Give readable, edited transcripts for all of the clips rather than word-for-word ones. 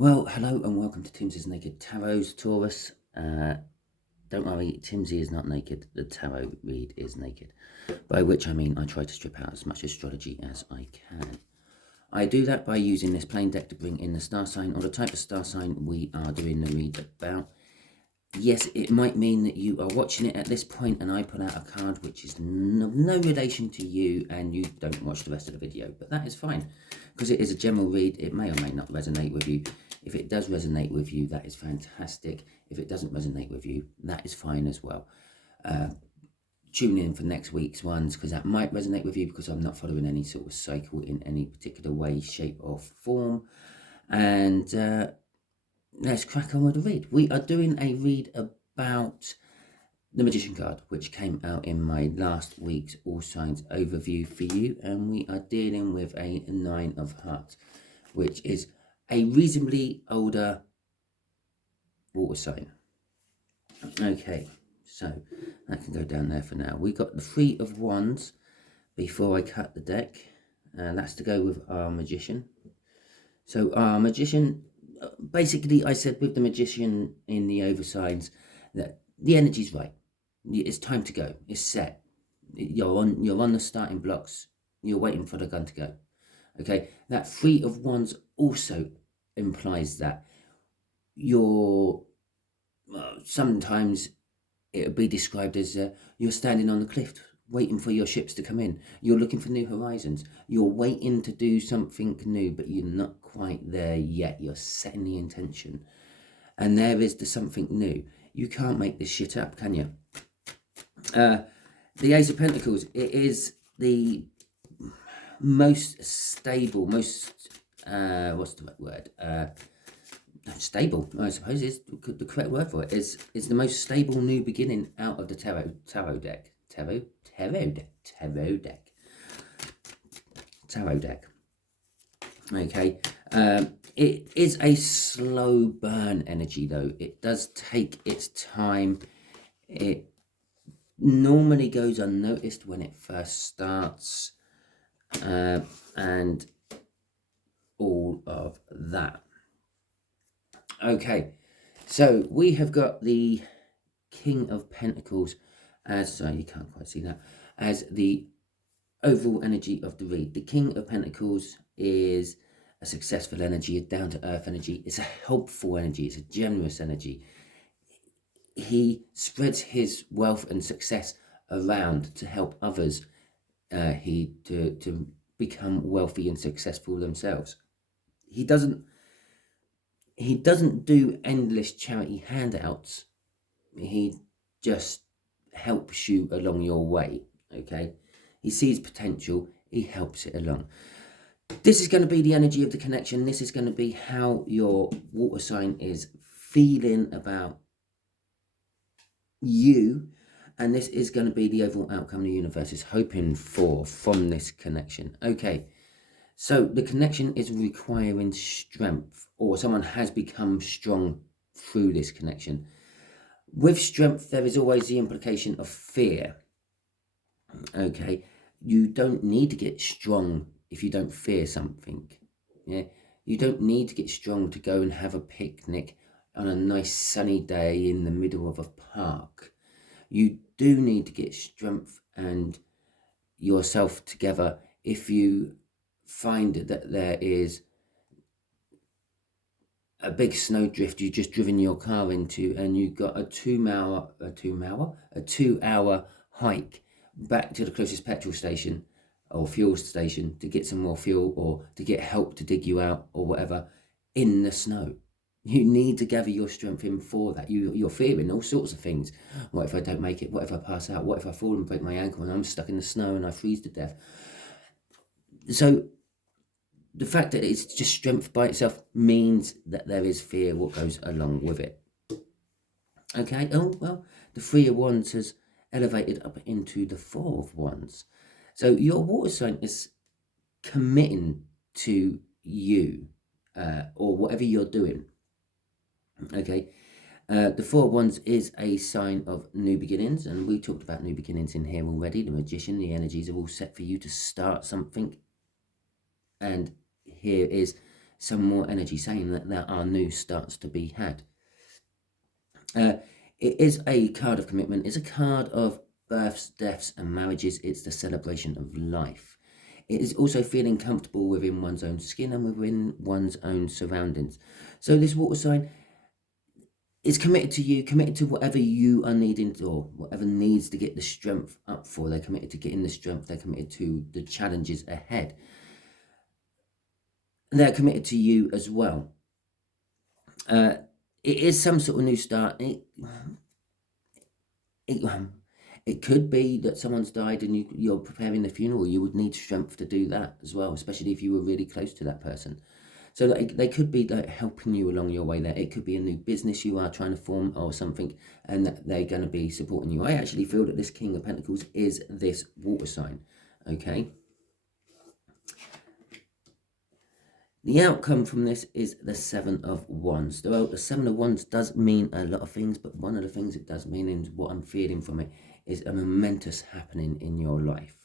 Well, hello and welcome to Timsy's Naked Tarot, Taurus. Don't worry, Timsy is not naked. The tarot read is naked. By which I mean I try to strip out as much astrology as I can. I do that by using this plain deck to bring in the star sign or the type of star sign we are doing the read about. Yes, it might mean that you are watching it at this point and I put out a card which is no relation to you and you don't watch the rest of the video, but that is fine because it is a general read. It may or may not resonate with you. If it does resonate with you, that is fantastic. If it doesn't resonate with you, that is fine as well. Tune in for next week's ones because that might resonate with you because I'm not following any sort of cycle in any particular way, shape or form. And let's crack on with the read. We are doing a read about the Magician card, which came out in my last week's All Signs overview for you. And we are dealing with a 9 of Hearts, which is a reasonably older water sign. Okay, so that can go down there for now. We got the 3 of Wands before I cut the deck. That's to go with our Magician. So our Magician, basically I said with the Magician in the oversigns that the energy's right. It's time to go. It's set. You're on the starting blocks. You're waiting for the gun to go. Okay, that 3 of Wands also implies that you're sometimes it would be described as you're standing on the cliff waiting for your ships to come in. You're looking for new horizons. You're waiting to do something new, but you're not quite there yet. You're setting the intention. And there is the something new. You can't make this shit up, can you? The Ace of Pentacles, it is the most stable, most, what's the right word? Stable, I suppose is the correct word for it. Is the most stable new beginning out of the tarot deck. Okay. It is a slow burn energy though. It does take its time. It normally goes unnoticed when it first starts, and all of that. Okay, so we have got the King of Pentacles as, you can't quite see that, as the overall energy of the read. The King of Pentacles is a successful energy, a down-to-earth energy. It's a helpful energy. It's a generous energy. He spreads his wealth and success around to help others to become wealthy and successful themselves. He doesn't do endless charity handouts. He just helps you along your way, okay? He sees potential, he helps it along. This is going to be the energy of the connection. This is going to be how your water sign is feeling about you, and this is going to be the overall outcome the universe is hoping for from this connection. Okay, so the connection is requiring strength, or someone has become strong through this connection. With strength, there is always the implication of fear. Okay, you don't need to get strong if you don't fear something. Yeah, you don't need to get strong to go and have a picnic on a nice sunny day in the middle of a park. You do need to get strength and yourself together if you find that there is a big snowdrift you just driven your car into and you got a 2 hour hike back to the closest petrol station or fuel station to get some more fuel or to get help to dig you out or whatever in the snow. You need to gather your strength in for that. You're fearing all sorts of things. What if I don't make it? What if I pass out? What if I fall and break my ankle and I'm stuck in the snow and I freeze to death? So the fact that it's just strength by itself means that there is fear what goes along with it. Okay, oh, well, the 3 of Wands has elevated up into the 4 of Wands. So your water sign is committing to you or whatever you're doing. Okay, the 4 of Wands is a sign of new beginnings, and we talked about new beginnings in here already. The Magician, the energies are all set for you to start something, and here is some more energy, saying that there are new starts to be had. It is a card of commitment. It's a card of births, deaths, and marriages. It's the celebration of life. It is also feeling comfortable within one's own skin and within one's own surroundings. So this water sign is committed to you, committed to whatever you are needing or whatever needs to get the strength up for. They're committed to getting the strength. They're committed to the challenges ahead. And they're committed to you as well. It is some sort of new start. It could be that someone's died and you're preparing the funeral. You would need strength to do that as well, especially if you were really close to that person. So they could be like helping you along your way there. It could be a new business you are trying to form or something, and that they're going to be supporting you. I actually feel that this King of Pentacles is this water sign, okay? The outcome from this is the Seven of Wands. Well, the Seven of Wands does mean a lot of things, but one of the things it does mean, and what I'm feeling from it, is a momentous happening in your life,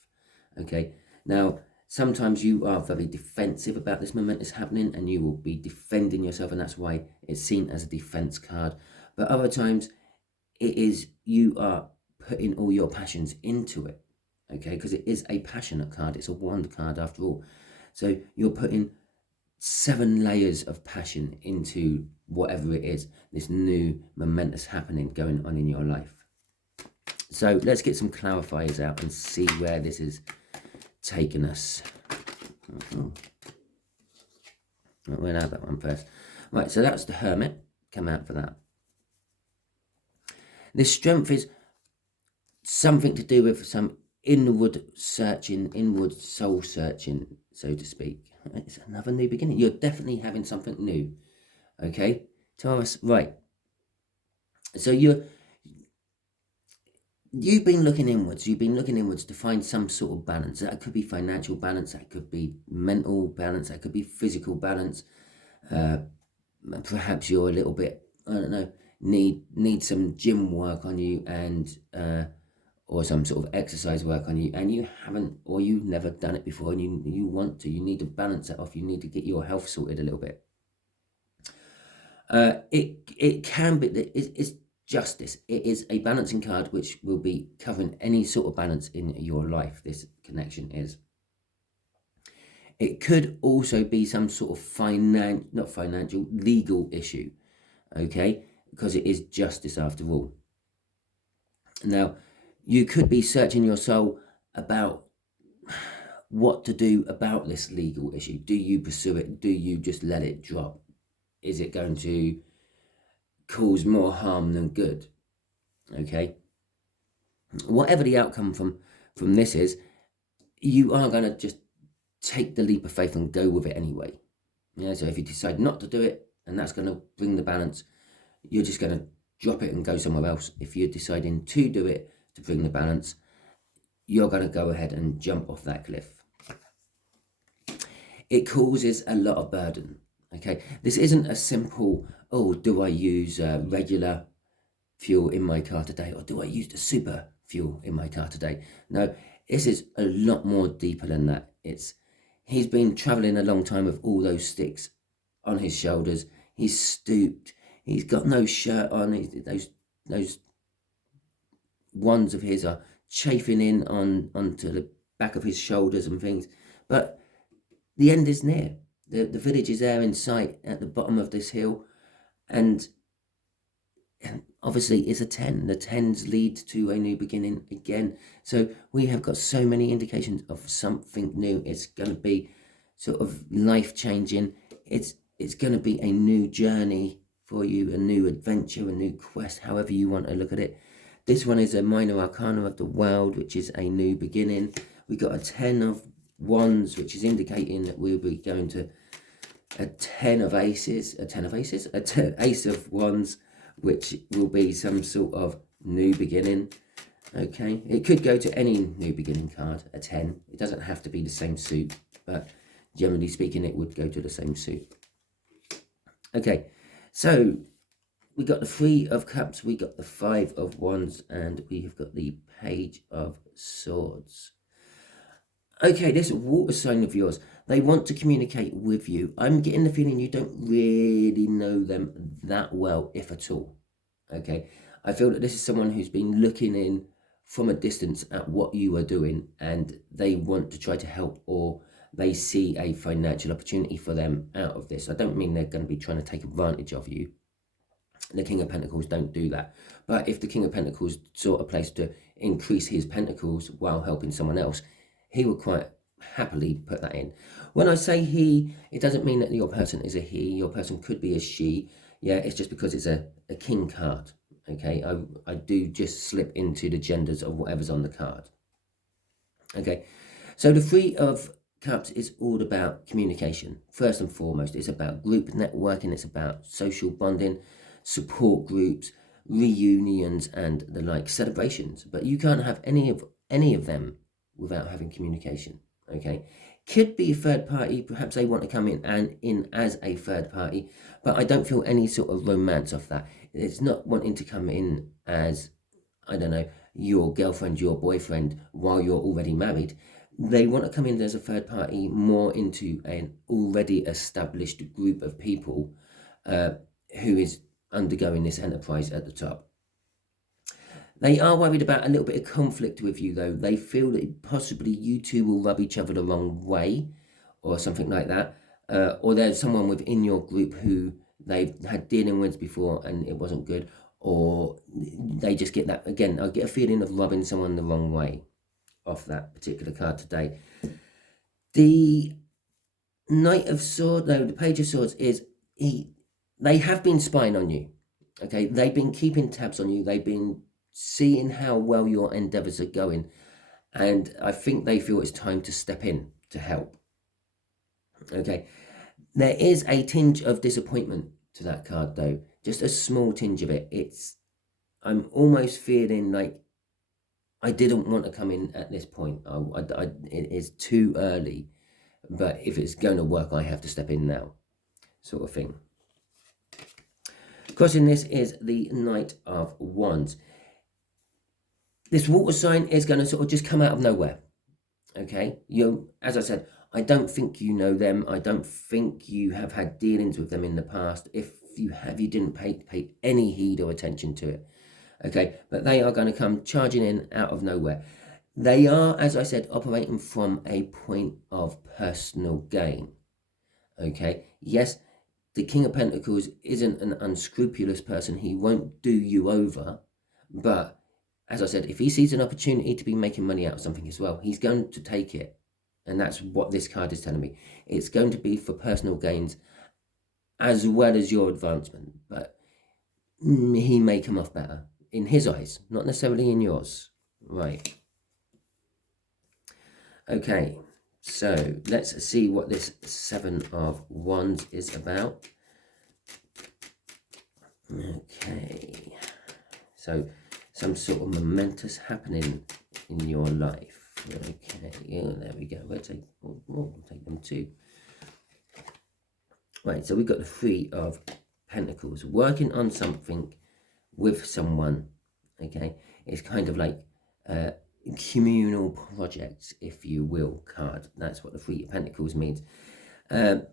okay? Now, sometimes you are very defensive about this momentous happening, and you will be defending yourself, and that's why it's seen as a defense card. But other times, it is you are putting all your passions into it, okay? Because it is a passionate card. It's a wand card after all. So you're putting 7 layers of passion into whatever it is, this new momentous happening going on in your life. So let's get some clarifiers out and see where this is taking us. We'll have that one first. Right, so that's the Hermit. Come out for that. This strength is something to do with some inward searching, inward soul searching, so to speak. It's another new beginning. You're definitely having something new. Okay, Taurus, right. So you've been looking inwards. You've been looking inwards to find some sort of balance. That could be financial balance. That could be mental balance. That could be physical balance. Perhaps you're a little bit, I don't know, need some gym work on you, and or some sort of exercise work on you, and you haven't, or you've never done it before, and you want to. You need to balance that off. You need to get your health sorted a little bit. It can be, it's justice. It is a balancing card which will be covering any sort of balance in your life. This connection is. It could also be some sort of not financial, legal issue, okay? Because it is justice after all. Now, you could be searching your soul about what to do about this legal issue. Do you pursue it? Do you just let it drop? Is it going to cause more harm than good? Okay. Whatever the outcome from this is, you are going to just take the leap of faith and go with it anyway. Yeah. So if you decide not to do it, and that's going to bring the balance, you're just going to drop it and go somewhere else. If you're deciding to do it to bring the balance, you're going to go ahead and jump off that cliff. It causes a lot of burden. Okay, this isn't a simple, oh, do I use regular fuel in my car today, or do I use the super fuel in my car today? No, this is a lot more deeper than that. He's been traveling a long time with all those sticks on his shoulders. He's stooped. He's got no shirt on. Those wands of his are chafing in onto the back of his shoulders and things. But the end is near. The village is there in sight at the bottom of this hill, and obviously it's a 10. The 10s lead to a new beginning again. So we have got so many indications of something new. It's going to be sort of life-changing. It's going to be a new journey for you, a new adventure, a new quest, however you want to look at it. This one is a minor arcana of the world, which is a new beginning. We got a 10 of wands, which is indicating that we'll be going to a 10 of aces, ace of wands, which will be some sort of new beginning. Okay, it could go to any new beginning card, a 10. It doesn't have to be the same suit, but generally speaking, it would go to the same suit. Okay, so we got the 3 of cups, we got the 5 of wands, and we have got the page of swords. Okay, this water sign of yours, They want to communicate with you. I'm getting the feeling you don't really know them that well, if at all. Okay, I feel that this is someone who's been looking in from a distance at what you are doing, and they want to try to help, or they see a financial opportunity for them out of this. I don't mean they're going to be trying to take advantage of you. The King of Pentacles don't do that. But if the King of Pentacles sought a place to increase his pentacles while helping someone else, he would quite happily put that in. When I say he, it doesn't mean that your person is a he. Your person could be a she. Yeah, it's just because it's a king card. Okay, I do just slip into the genders of whatever's on the card. Okay, so the Three of Cups is all about communication. First and foremost, it's about group networking. It's about social bonding, support groups, reunions, and the like, celebrations. But you can't have any of them without having communication. Okay, could be a third party. Perhaps they want to come in as a third party, but I don't feel any sort of romance off that. It's not wanting to come in as, I don't know, your girlfriend, your boyfriend, while you're already married. They want to come in as a third party, more into an already established group of people who is undergoing this enterprise at the top. They are worried about a little bit of conflict with you, though. They feel that possibly you two will rub each other the wrong way, or something like that. Or there's someone within your group who they've had dealing with before and it wasn't good, or they just get that, again, I get a feeling of rubbing someone the wrong way off that particular card today. The Knight of Swords, no, the Page of Swords is, they have been spying on you. Okay, they've been keeping tabs on you. They've been seeing how well your endeavors are going, and I think they feel it's time to step in to help. Okay, there is a tinge of disappointment to that card, though, just a small tinge of it. I'm almost feeling like I didn't want to come in at this point. It is too early, but if it's going to work, I have to step in now, sort of thing. Crossing this is the Knight of Wands. This water sign is going to sort of just come out of nowhere. Okay, as I said, I don't think you know them. I don't think you have had dealings with them in the past. If you have, you didn't pay any heed or attention to it. Okay, but they are going to come charging in out of nowhere. They are, as I said, operating from a point of personal gain. Okay, yes, the King of Pentacles isn't an unscrupulous person. He won't do you over, but as I said, if he sees an opportunity to be making money out of something as well, he's going to take it. And that's what this card is telling me. It's going to be for personal gains as well as your advancement, but he may come off better in his eyes, not necessarily in yours. Right. Okay, so let's see what this Seven of Wands is about. Okay, so some sort of momentous happening in your life. Okay, yeah, there we go. We'll take them too. Right, so we've got the Three of Pentacles. Working on something with someone, okay? It's kind of like communal projects, if you will, card. That's what the Three of Pentacles means. The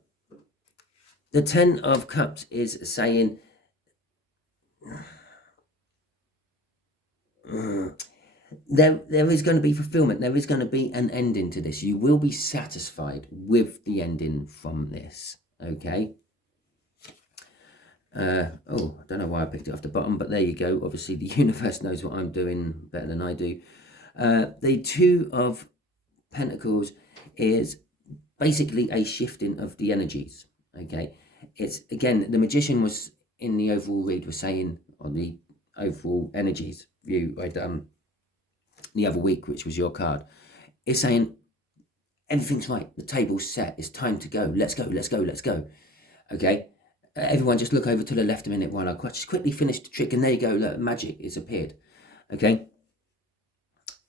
Ten of Cups is saying... There is going to be fulfillment. There is going to be an ending to this. You will be satisfied with the ending from this. Okay. I don't know why I picked it off the bottom, but there you go. Obviously, the universe knows what I'm doing better than I do. The Two of Pentacles is basically a shifting of the energies. Okay. It's, again, the Magician was in the overall read was saying on the overall energies view I'd done the other week, which was your card, is saying everything's right, the table's set, it's time to go, let's go, let's go, let's go. Okay, everyone just look over to the left a minute while I just quickly finish the trick, and there you go, look, magic has appeared. Okay,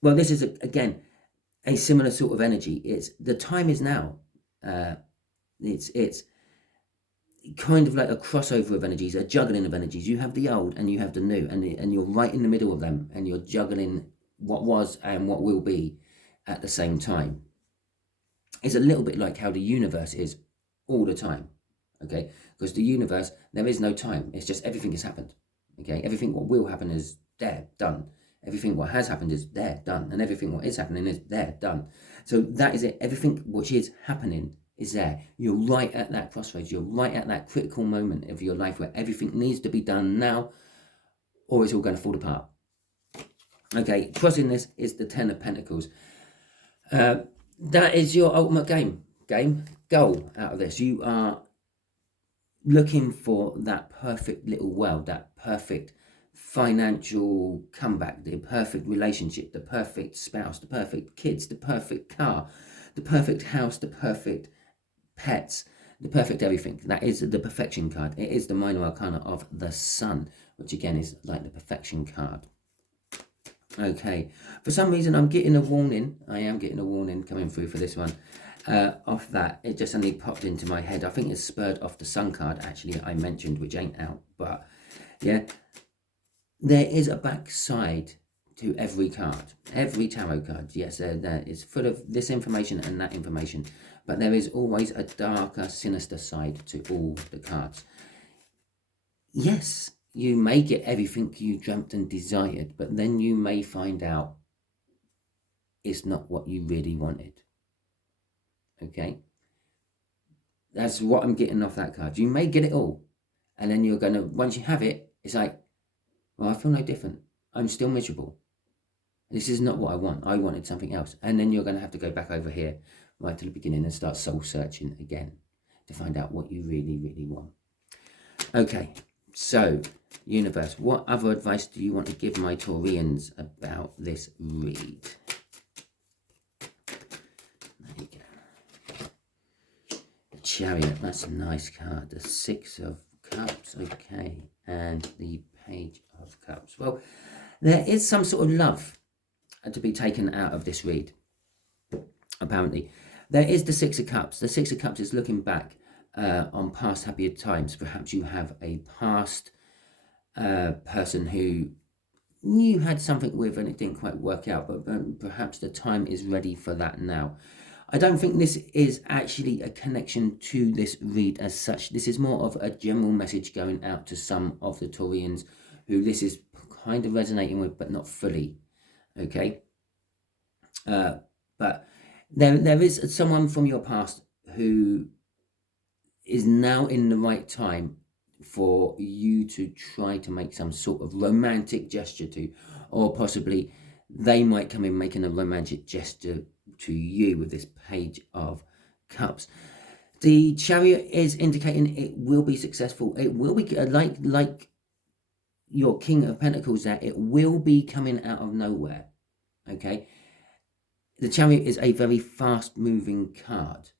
well, this is again a similar sort of energy. It's the time is now. It's kind of like a crossover of energies, a juggling of energies. You have the old and you have the new, and you're right in the middle of them, and you're juggling what was and what will be at the same time. is a little bit like how the universe is all the time, okay? Because the universe, there is no time. It's just everything has happened, okay? Everything what will happen is there, done. Everything what has happened is there, done. And everything what is happening is there, done. So that is it. Everything which is happening is there. You're right at that crossroads. You're right at that critical moment of your life where everything needs to be done now, or it's all going to fall apart. Okay, crossing this is the Ten of Pentacles. That is your ultimate goal out of this. You are looking for that perfect little world, that perfect financial comeback, the perfect relationship, the perfect spouse, the perfect kids, the perfect car, the perfect house, the perfect pets, the perfect everything. That is the perfection card. It is the minor arcana of the Sun, which again is like the perfection card. Okay, for some reason I'm getting a warning. I am getting a warning coming through for this one. Off that, it just suddenly popped into my head. I think it's spurred off the Sun card, actually, I mentioned, which ain't out. But yeah, there is a back side to every card, every tarot card. Yes, there is full of this information and that information. But there is always a darker, sinister side to all the cards. Yes, you may get everything you dreamt and desired, but then you may find out it's not what you really wanted. Okay? That's what I'm getting off that card. You may get it all, and then you're going to, once you have it, it's like, well, I feel no different. I'm still miserable. This is not what I want. I wanted something else. And then you're going to have to go back over here right to the beginning and start soul searching again to find out what you really, really want. Okay, so universe, what other advice do you want to give my Taurians about this read? There you go. The Chariot, that's a nice card. The Six of Cups, okay. And the Page of Cups. Well, there is some sort of love to be taken out of this read, apparently. There is the Six of Cups. The Six of Cups is looking back on past happier times. Perhaps you have a past person who you had something with and it didn't quite work out, but perhaps the time is ready for that now. I don't think this is actually a connection to this read as such. This is more of a general message going out to some of the Taurians who this is kind of resonating with, but not fully. Okay? But there is someone from your past who is now in the right time for you to try to make some sort of romantic gesture to, or possibly they might come in making a romantic gesture to you with this Page of Cups. The Chariot is indicating it will be successful. It will be like your King of Pentacles there. It will be coming out of nowhere. Okay. The Chariot is a very fast moving card.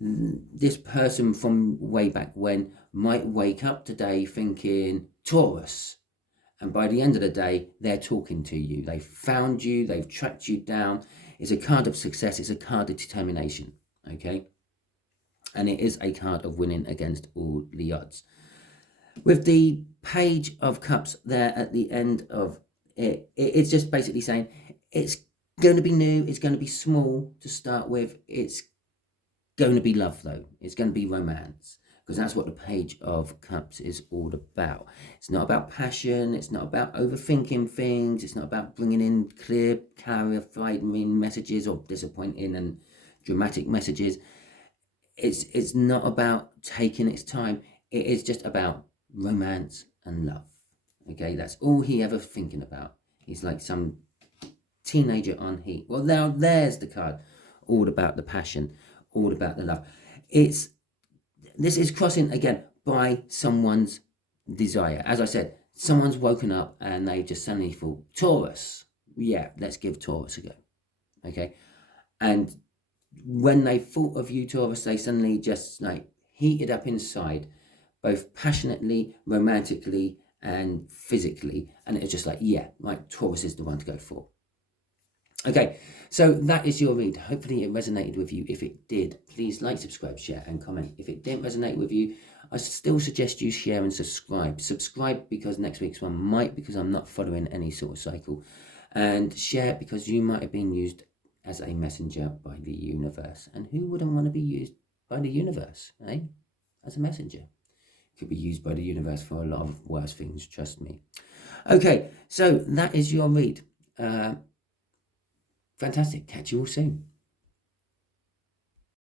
This person from way back when might wake up today thinking Taurus, and by the end of the day they're talking to you. They've found you, they've tracked you down. It's a card of success. It's a card of determination. Okay, and it is a card of winning against all the odds. With the Page of Cups there at the end of it, it's just basically saying it's going to be new, it's going to be small to start with, it's going to be love though, it's going to be romance, because that's what the Page of Cups is all about. It's not about passion, it's not about overthinking things, it's not about bringing in clear, clarifying messages or disappointing and dramatic messages. It's not about taking its time, it is just about romance and love. Okay, that's all he ever thinking about. He's like some teenager on heat. Well, now there's the card, all about the passion, all about the love. This is crossing again by someone's desire. As I said, someone's woken up and they just suddenly thought, Taurus, yeah, let's give Taurus a go. Okay, and when they thought of you, Taurus, they suddenly just like heated up inside, both passionately, romantically, and physically, and it's just like, yeah, right, Taurus is the one to go for. Okay, so that is your read. Hopefully it resonated with you. If it did, please like, subscribe, share, and comment. If it didn't resonate with you, I still suggest you share and subscribe. Subscribe because next week's one might, because I'm not following any sort of cycle. And share because you might have been used as a messenger by the universe. And who wouldn't want to be used by the universe, eh? As a messenger. Could be used by the universe for a lot of worse things, trust me. Okay, so that is your read. Fantastic. Catch you all soon.